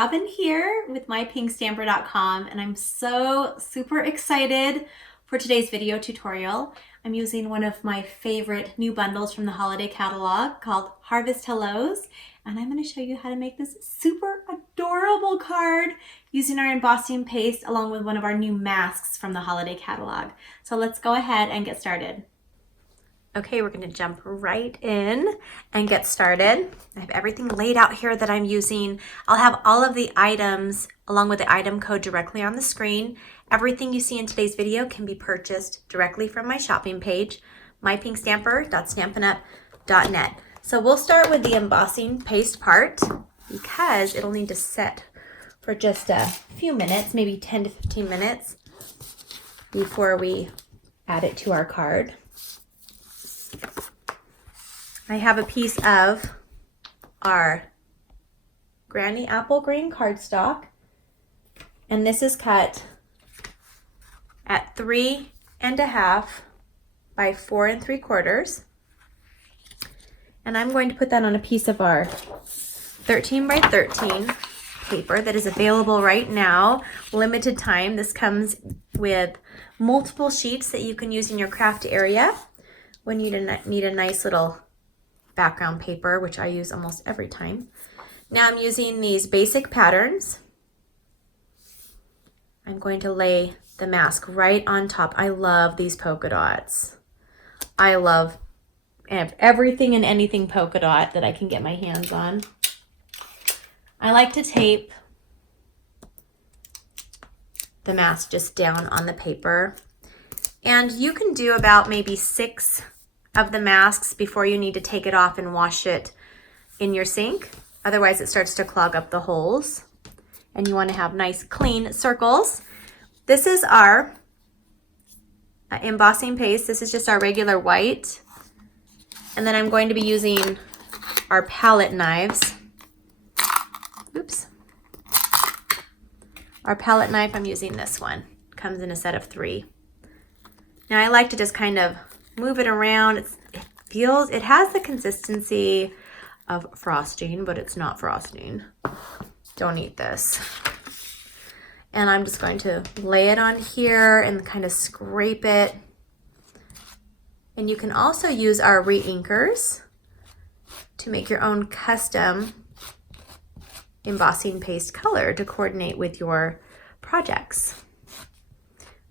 Robyn here with mypinkstamper.com, and I'm so super excited for today's video tutorial. I'm using one of my favorite new bundles from the holiday catalog called Harvest Hellos, and I'm going to show you how to make this super adorable card using our embossing paste along with one of our new masks from the holiday catalog. So let's go ahead and get started. Okay, we're going to jump right in and get started. I have everything laid out here that I'm using. I'll have all of the items along with the item code directly on the screen. Everything you see in today's video can be purchased directly from my shopping page, mypinkstamper.stampinup.net. So we'll start with the embossing paste part because it'll need to set for just a few minutes, maybe 10 to 15 minutes before we add it to our card. I have a piece of our Granny Apple Green cardstock, and this is cut at 3.5 by 4 3/4. And I'm going to put that on a piece of our 13 by 13 paper that is available right now, limited time. This comes with multiple sheets that you can use in your craft area when you need a nice little background paper, which I use almost every time. Now I'm using these basic patterns. I'm going to lay the mask right on top. I love these polka dots. I love everything and anything polka dot that I can get my hands on. I like to tape the mask just down on the paper. And you can do about maybe 6 of the masks before you need to take it off and wash it in your sink. Otherwise it starts to clog up the holes. And you want to have nice clean circles. This is our embossing paste. This is just our regular white. And then I'm going to be using our palette knives. Oops. Our palette knife, I'm using this one. It comes in a set of 3. Now I like to just kind of move it around. It has the consistency of frosting, but it's not frosting. Don't eat this. And I'm just going to lay it on here and kind of scrape it. And you can also use our re-inkers to make your own custom embossing paste color to coordinate with your projects.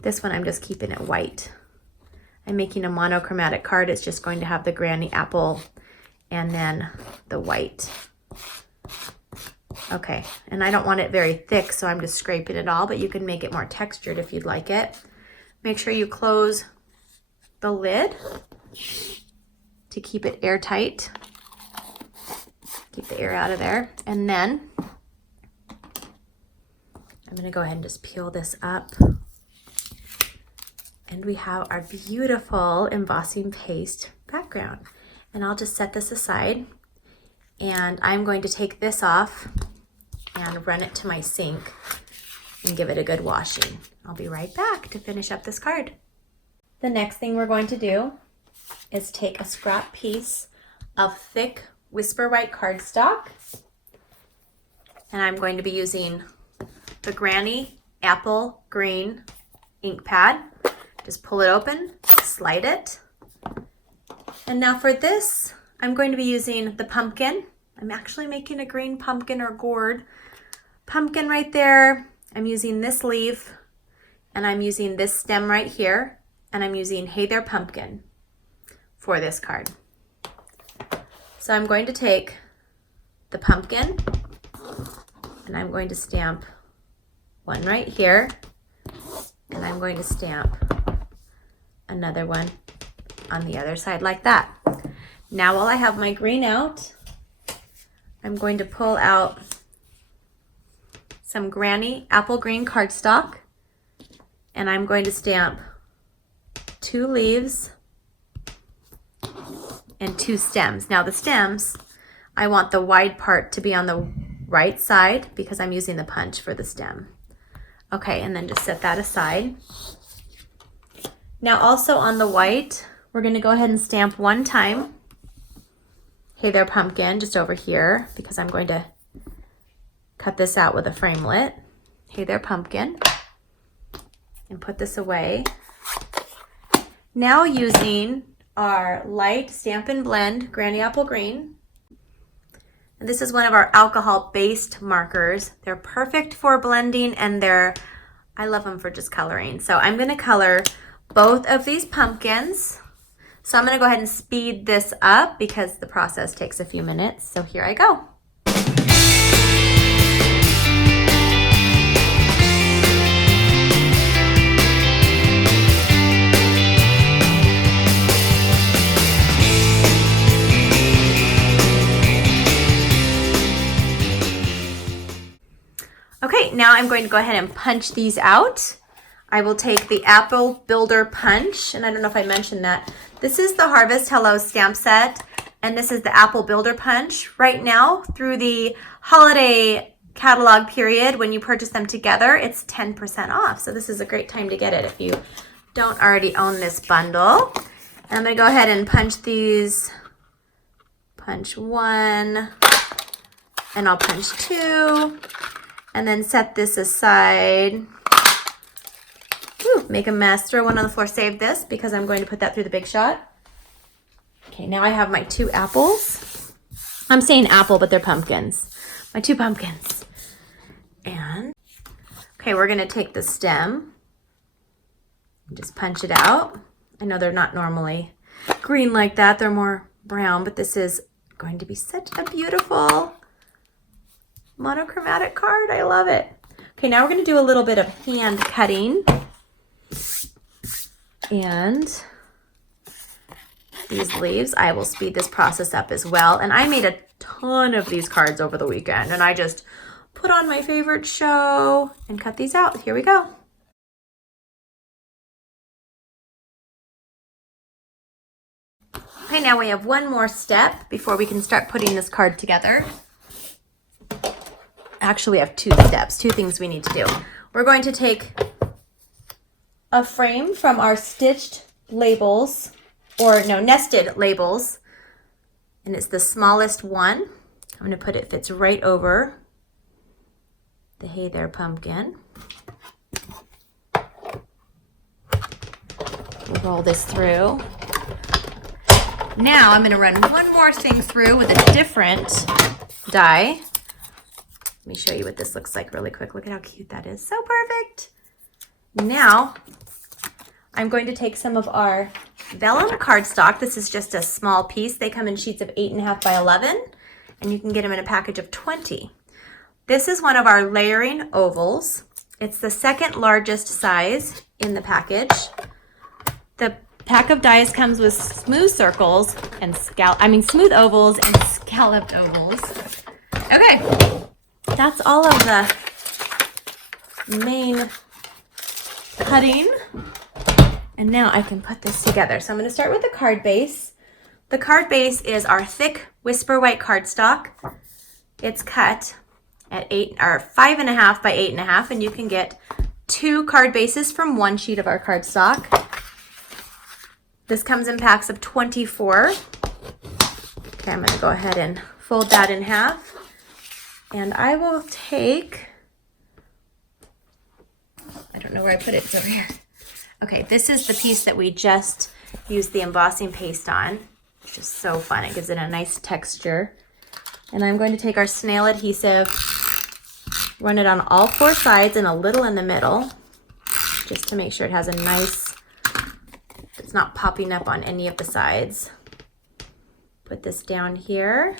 This one I'm just keeping it white. I'm making a monochromatic card. It's just going to have the Granny Apple and then the white. Okay, and I don't want it very thick, so I'm just scraping it all, but you can make it more textured if you'd like it. Make sure you close the lid to keep it airtight. Keep the air out of there. And then I'm going to go ahead and just peel this up. And we have our beautiful embossing paste background. And I'll just set this aside. And I'm going to take this off and run it to my sink and give it a good washing. I'll be right back to finish up this card. The next thing we're going to do is take a scrap piece of thick Whisper White cardstock. And I'm going to be using the Granny Apple Green ink pad. Just pull it open, slide it. And now for this, I'm going to be using the pumpkin. I'm actually making a green pumpkin or gourd pumpkin right there. I'm using this leaf, and I'm using this stem right here, and I'm using Hey There Pumpkin for this card. So I'm going to take the pumpkin, and I'm going to stamp one right here, and I'm going to stamp another one on the other side like that. Now while I have my green out, I'm going to pull out some Granny Apple Green cardstock, and I'm going to stamp 2 leaves and 2 stems. Now the stems, I want the wide part to be on the right side because I'm using the punch for the stem. Okay, and then just set that aside. Now also on the white, we're going to go ahead and stamp one time. Hey There Pumpkin, just over here, because I'm going to cut this out with a framelit. Hey there, pumpkin. And put this away. Now using our light Stampin' Blend Granny Apple Green. And this is one of our alcohol-based markers. They're perfect for blending and I love them for just coloring. So I'm gonna color both of these pumpkins. So I'm gonna go ahead and speed this up because the process takes a few minutes. So here I go. Okay, now I'm going to go ahead and punch these out. I will take the Apple Builder Punch, and I don't know if I mentioned that. This is the Harvest Hello stamp set, and this is the Apple Builder Punch. Right now, through the holiday catalog period, when you purchase them together, it's 10% off. So this is a great time to get it if you don't already own this bundle. And I'm gonna go ahead and punch these. Punch one, and I'll punch two. And then set this aside. Ooh, make a mess, throw one on the floor, save this because I'm going to put that through the Big Shot. Okay, now I have my two apples. I'm saying apple, but they're pumpkins. My two pumpkins. And, okay, we're gonna take the stem and just punch it out. I know they're not normally green like that, they're more brown, but this is going to be such a beautiful monochromatic card. I love it. Okay, now we're going to do a little bit of hand cutting. And these leaves, I will speed this process up as well. And I made a ton of these cards over the weekend, and I just put on my favorite show and cut these out. Here we go. Okay, now we have one more step before we can start putting this card together. Actually, we have two steps, two things we need to do. We're going to take a frame from our stitched labels, or no, nested labels, and it's the smallest one. I'm going to put it, fits right over the Hey There pumpkin. We'll roll this through. Now I'm going to run one more thing through with a different die. Let me show you what this looks like really quick. Look at how cute that is. So perfect. Now, I'm going to take some of our VELLUM cardstock. This is just a small piece. They come in sheets of 8.5 by 11, and you can get them in a package of 20. This is one of our layering ovals. It's the second largest size in the package. The pack of dies comes with smooth circles and smooth ovals and scalloped ovals. Okay. That's all of the main cutting. And now I can put this together. So I'm going to start with the card base. The card base is our thick Whisper White cardstock. It's cut at 5.5 by 8.5, and you can get 2 card bases from one sheet of our cardstock. This comes in packs of 24. Okay, I'm going to go ahead and fold that in half. And I will take, I don't know where I put it, it's over here. Okay, this is the piece that we just used the embossing paste on. It's just so fun, it gives it a nice texture. And I'm going to take our snail adhesive, run it on all 4 sides and a little in the middle, just to make sure it has a nice, it's not popping up on any of the sides. Put this down here.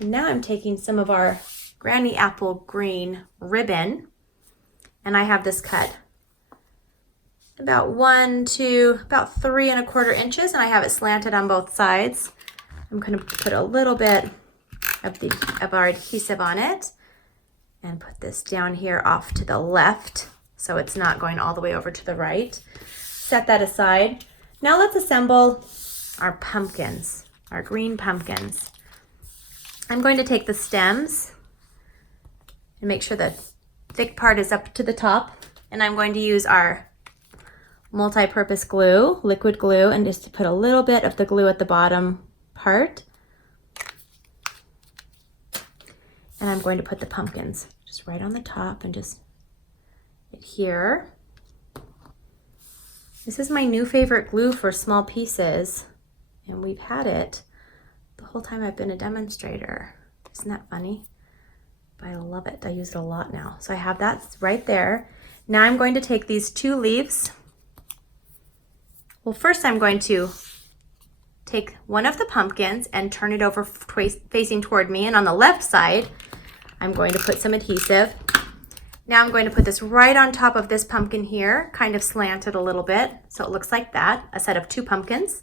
Now I'm taking some of our Granny Apple Green ribbon, and I have this cut about 1 to about 3¼ inches, and I have it slanted on both sides. I'm going to put a little bit of our adhesive on it and put this down here off to the left so it's not going all the way over to the right. Set that aside. Now let's assemble our pumpkins, our green pumpkins. I'm going to take the stems and make sure the thick part is up to the top, and I'm going to use our multi-purpose glue, liquid glue, and just to put a little bit of the glue at the bottom part. And I'm going to put the pumpkins just right on the top and just get here. This is my new favorite glue for small pieces, and we've had it the whole time I've been a demonstrator. Isn't that funny? But I love it. I use it a lot now. So I have that right there. Now I'm going to take these 2 leaves. Well, first I'm going to take one of the pumpkins and turn it over facing toward me, and on the left side I'm going to put some adhesive. Now I'm going to put this right on top of this pumpkin here, kind of slanted a little bit, so it looks like that, a set of 2 pumpkins.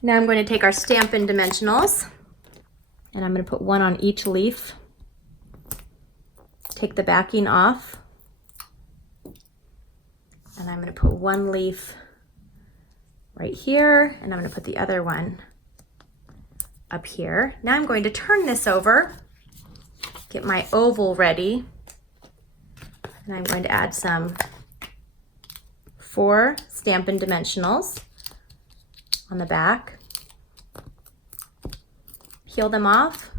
Now I'm going to take our Stampin' Dimensionals, and I'm going to put one on each leaf. Take the backing off, and I'm going to put one leaf right here, and I'm going to put the other one up here. Now I'm going to turn this over, get my oval ready, and I'm going to add some 4 Stampin' Dimensionals on the back. Peel them off.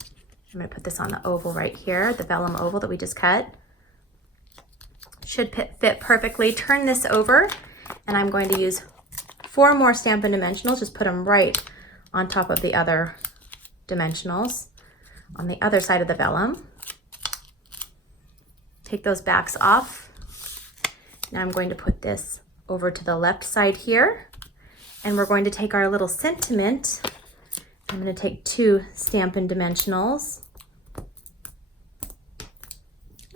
I'm going to put this on the oval right here, the vellum oval that we just cut. Should fit perfectly. Turn this over, and I'm going to use 4 more Stampin' Dimensionals, just put them right on top of the other dimensionals on the other side of the vellum. Take those backs off. Now I'm going to put this over to the left side here, and we're going to take our little sentiment. I'm going to take 2 Stampin' Dimensionals.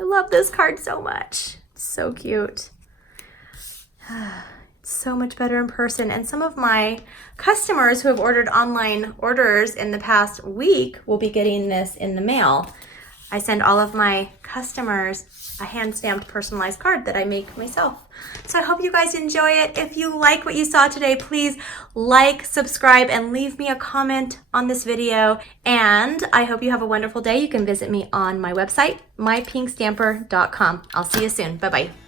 I love this card so much. It's so cute. It's so much better in person. And some of my customers who have ordered online orders in the past week will be getting this in the mail. I send all of my customers a hand-stamped personalized card that I make myself. So I hope you guys enjoy it. If you like what you saw today, please like, subscribe, and leave me a comment on this video. And I hope you have a wonderful day. You can visit me on my website, mypinkstamper.com. I'll see you soon. Bye-bye.